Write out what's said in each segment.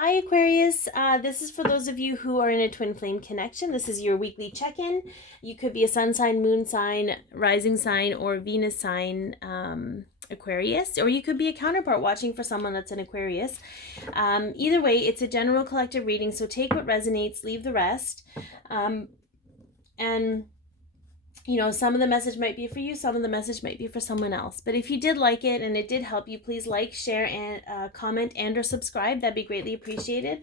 Hi Aquarius, this is for those of you who are in a twin flame connection. This is your weekly check-in. You could be a sun sign, moon sign, rising sign, or Venus sign Aquarius, or you could be a counterpart watching for someone that's an Aquarius. Either way, it's a general collective reading, so take what resonates, leave the rest. And some of the message might be for you, some of the message might be for someone else. But if you did like it and it did help you, please like, share, and comment and or subscribe. That'd be greatly appreciated.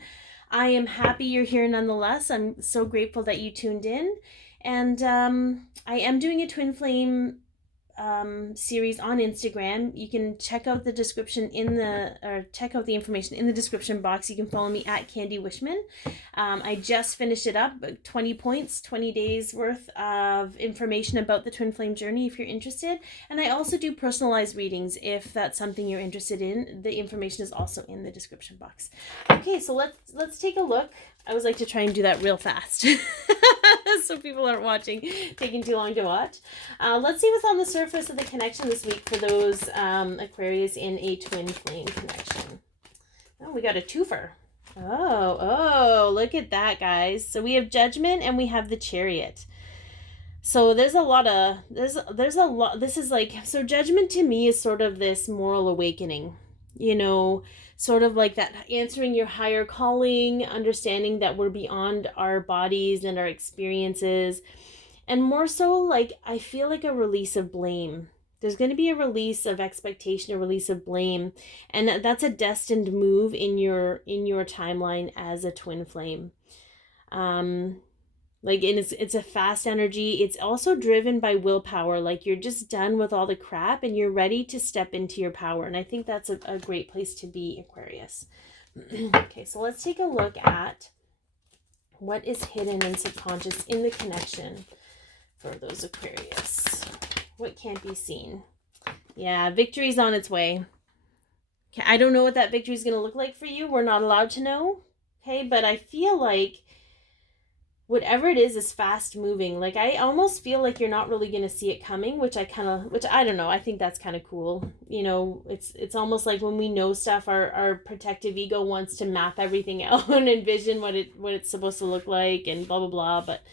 I am happy you're here nonetheless. I'm so grateful that you tuned in. And I am doing a twin flame series on Instagram. You can check out the description check out the information in the description box. You can follow me at Candy Wishman. I just finished it up, 20 points, 20 days worth of information about the twin flame journey if you're interested. And I also do personalized readings if that's something you're interested in. The information is also in the description box. Okay, so let's take a look. I always like to try and do that real fast so people aren't taking too long to watch. Let's see what's on the surface of the connection this week for those Aquarius in a twin flame connection. Oh, we got a twofer. Oh, look at that, guys. So we have Judgment and we have the Chariot. So there's a lot, this is like, so Judgment to me is sort of this moral awakening, sort of like that answering your higher calling, understanding that we're beyond our bodies and our experiences, and more so like I feel like a release of blame. There's going to be a release of expectation, a release of blame, and that's a destined move in your timeline as a twin flame. And it's a fast energy. It's also driven by willpower. Like you're just done with all the crap and you're ready to step into your power. And I think that's a great place to be, Aquarius. Okay, so let's take a look at what is hidden and subconscious in the connection for those Aquarius. What can't be seen? Yeah, victory's on its way. Okay, I don't know what that victory is going to look like for you. We're not allowed to know. Okay, but I feel like whatever it is fast moving. Like I almost feel like you're not really going to see it coming, which I don't know. I think that's kind of cool. It's almost like when we know stuff, our protective ego wants to map everything out and envision what it's supposed to look like and blah, blah, blah. But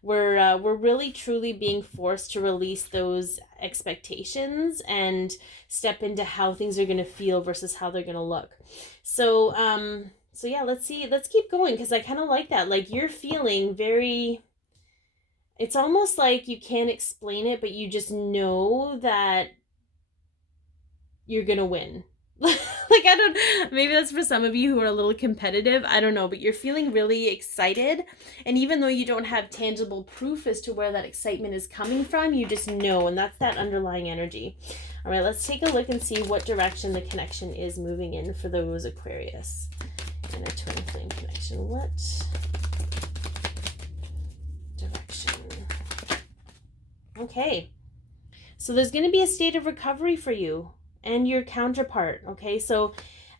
we're really truly being forced to release those expectations and step into how things are going to feel versus how they're going to look. So yeah, let's keep going, because I kind of like that. Like you're feeling it's almost like you can't explain it, but you just know that you're going to win. Maybe that's for some of you who are a little competitive. I don't know, but you're feeling really excited. And even though you don't have tangible proof as to where that excitement is coming from, you just know, and that's that underlying energy. All right, let's take a look and see what direction the connection is moving in for those Aquarius in a twin flame connection. What direction? Okay, so there's going to be a state of recovery for you and your counterpart. Okay, so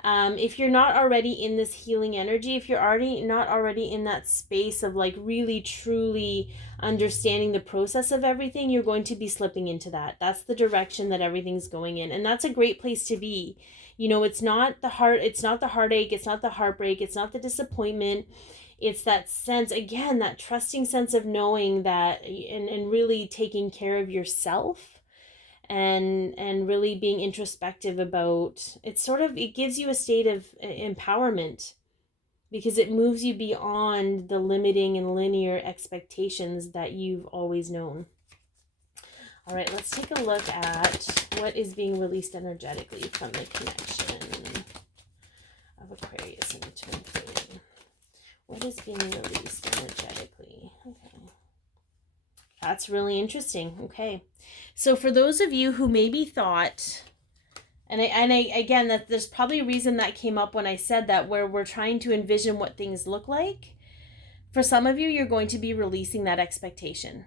if you're not already in this healing energy, if you're not already in that space of like really truly understanding the process of everything, you're going to be slipping into that. That's the direction that everything's going in, and that's a great place to be. It's not the heartache, it's not the heartbreak, it's not the disappointment. It's that sense, again, that trusting sense of knowing that and really taking care of yourself and really being introspective about it. It gives you a state of empowerment because it moves you beyond the limiting and linear expectations that you've always known. All right, let's take a look at what is being released energetically from the connection of Aquarius and the twin flame. What is being released energetically? Okay. That's really interesting. Okay. So for those of you who maybe thought, again, that there's probably a reason that came up when I said that, where we're trying to envision what things look like. For some of you, you're going to be releasing that expectation.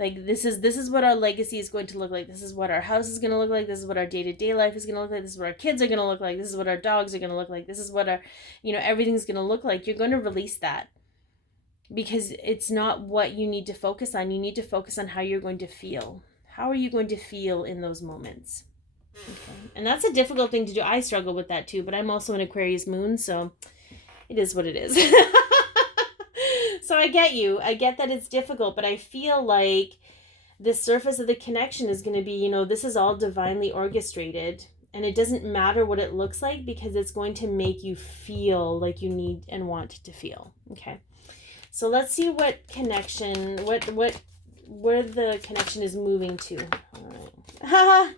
Like this is what our legacy is going to look like. This is what our house is going to look like. This is what our day-to-day life is going to look like. This is what our kids are going to look like. This is what our dogs are going to look like. This is what our, everything's going to look like. You're going to release that because it's not what you need to focus on. You need to focus on how you're going to feel. How are you going to feel in those moments? Okay. And that's a difficult thing to do. I struggle with that too, but I'm also an Aquarius moon, so it is what it is. So I get you. I get that it's difficult, but I feel like the surface of the connection is going to be, you know, this is all divinely orchestrated, and it doesn't matter what it looks like because it's going to make you feel like you need and want to feel. Okay. So let's see what connection, where the connection is moving to. All right.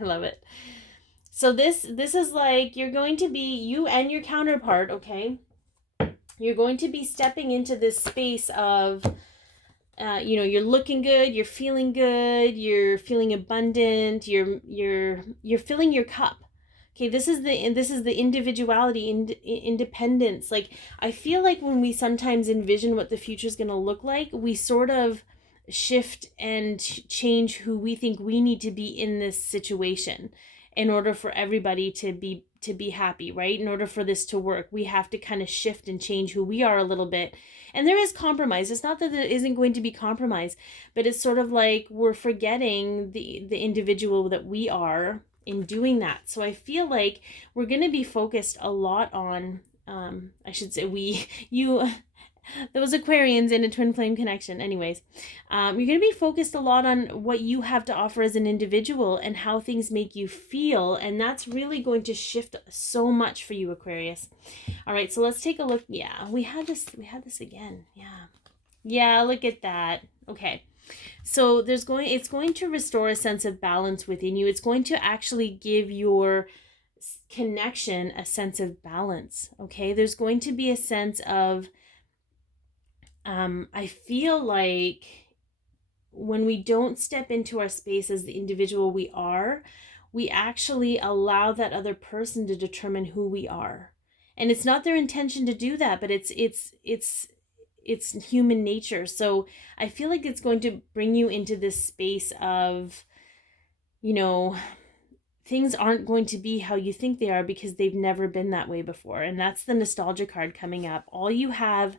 I love it. So this is like, you're going to be, you and your counterpart, okay? You're going to be stepping into this space of, you know, you're looking good, you're feeling abundant, you're filling your cup. Okay, this is the individuality, independence. Like, I feel like when we sometimes envision what the future is going to look like, we sort of shift and change who we think we need to be in this situation in order for everybody to be happy, right? In order for this to work, we have to kind of shift and change who we are a little bit. And there is compromise. It's not that there isn't going to be compromise, but it's sort of like we're forgetting the individual that we are in doing that. So I feel like we're going to be focused a lot on, I should say you, those Aquarians in a twin flame connection. Anyways, you're going to be focused a lot on what you have to offer as an individual and how things make you feel. And that's really going to shift so much for you, Aquarius. All right, so let's take a look. Yeah, we had this again. Yeah, look at that. Okay. So it's going to restore a sense of balance within you. It's going to actually give your connection a sense of balance. Okay. There's going to be a sense of, I feel like when we don't step into our space as the individual we are, we actually allow that other person to determine who we are. And it's not their intention to do that, but it's human nature. So I feel like it's going to bring you into this space of, you know, things aren't going to be how you think they are because they've never been that way before. And that's the nostalgia card coming up. All you have,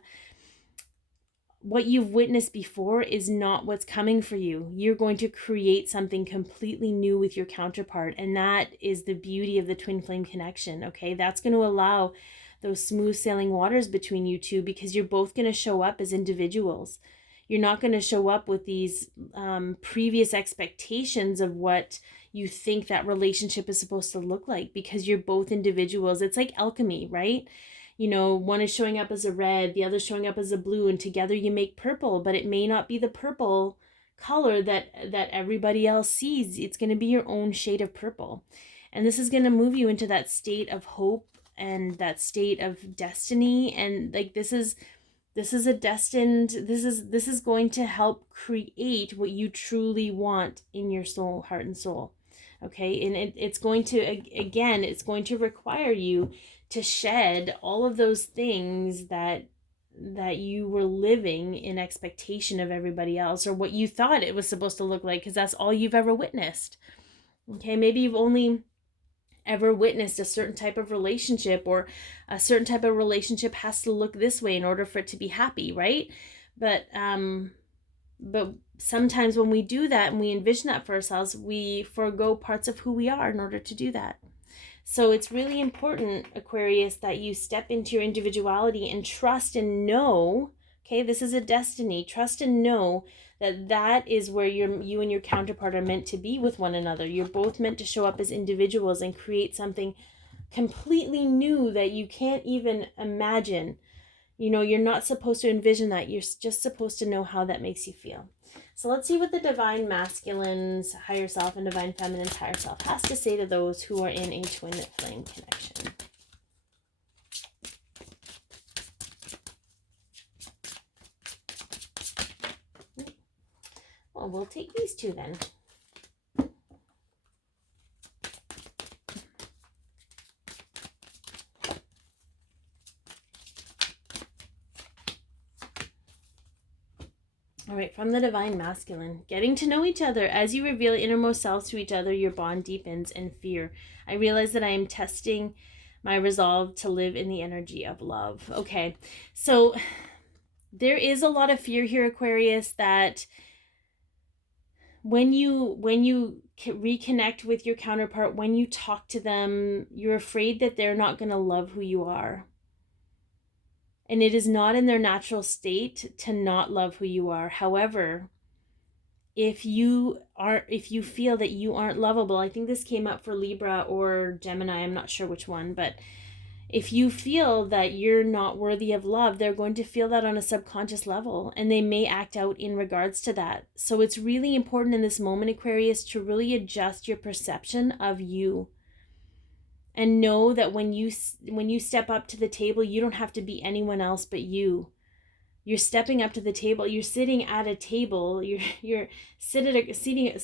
what you've witnessed before is not what's coming for you. You're going to create something completely new with your counterpart. And that is the beauty of the twin flame connection. Okay. That's going to allow those smooth sailing waters between you two because you're both going to show up as individuals. You're not going to show up with these previous expectations of what you think that relationship is supposed to look like because you're both individuals. It's like alchemy, right? You know, one is showing up as a red, the other showing up as a blue, and together you make purple, but it may not be the purple color that everybody else sees. It's going to be your own shade of purple. And this is going to move you into that state of hope and that state of destiny. And like, this is going to help create what you truly want in your soul, heart and soul. Okay. And it's going to require you to shed all of those things that you were living in expectation of everybody else or what you thought it was supposed to look like, because that's all you've ever witnessed. Okay, maybe you've only ever witnessed a certain type of relationship, or a certain type of relationship has to look this way in order for it to be happy, right? But sometimes when we do that and we envision that for ourselves, we forego parts of who we are in order to do that. So it's really important, Aquarius, that you step into your individuality and trust and know, okay, this is a destiny. Trust and know that is where you and your counterpart are meant to be with one another. You're both meant to show up as individuals and create something completely new that you can't even imagine. You know, you're not supposed to envision that. You're just supposed to know how that makes you feel. So let's see what the divine masculine's higher self and divine feminine's higher self has to say to those who are in a twin flame connection. Well, we'll take these two then. All right, from the divine masculine, getting to know each other. As you reveal innermost selves to each other, your bond deepens in fear. I realize that I am testing my resolve to live in the energy of love. Okay, so there is a lot of fear here, Aquarius, that when you reconnect with your counterpart, when you talk to them, you're afraid that they're not going to love who you are. And it is not in their natural state to not love who you are. However, if you feel that you aren't lovable, I think this came up for Libra or Gemini, I'm not sure which one, but if you feel that you're not worthy of love, they're going to feel that on a subconscious level, and they may act out in regards to that. So it's really important in this moment, Aquarius, to really adjust your perception of you. And know that when you step up to the table, you don't have to be anyone else but you. You're stepping up to the table. You're sitting at a table. You're sitting.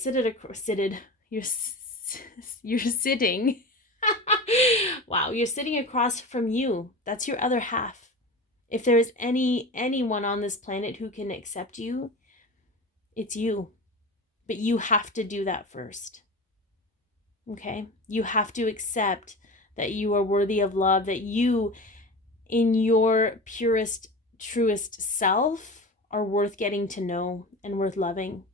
Wow, you're sitting across from you. That's your other half. If there is anyone on this planet who can accept you, it's you. But you have to do that first. Okay? You have to accept that you are worthy of love, that you, in your purest, truest self, are worth getting to know and worth loving,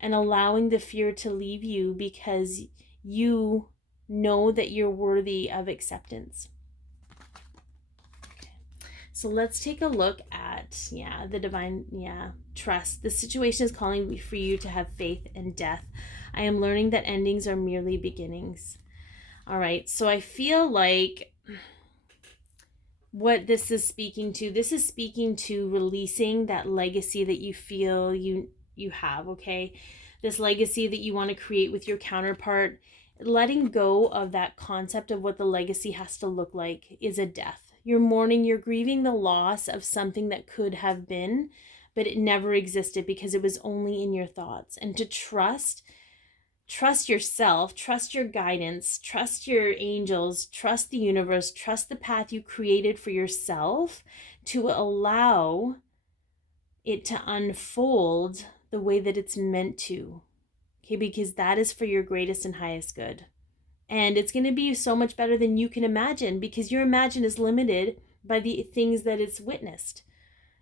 and allowing the fear to leave you because you know that you're worthy of acceptance. Okay. So let's take a look at, the divine, trust. The situation is calling for you to have faith in death. I am learning that endings are merely beginnings. All right, so I feel like what this is speaking to releasing that legacy that you feel you have, okay? This legacy that you want to create with your counterpart, letting go of that concept of what the legacy has to look like is a death. You're mourning, you're grieving the loss of something that could have been, but it never existed because it was only in your thoughts. And to trust yourself, trust your guidance, trust your angels, trust the universe, trust the path you created for yourself to allow it to unfold the way that it's meant to. Okay, because that is for your greatest and highest good. And it's going to be so much better than you can imagine, because your imagine is limited by the things that it's witnessed.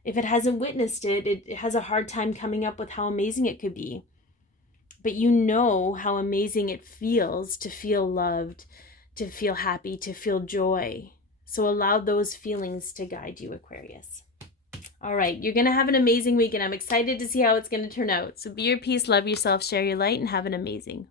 If it hasn't witnessed it, it has a hard time coming up with how amazing it could be. But you know how amazing it feels to feel loved, to feel happy, to feel joy. So allow those feelings to guide you, Aquarius. All right, you're going to have an amazing week, and I'm excited to see how it's going to turn out. So be your peace, love yourself, share your light, and have an amazing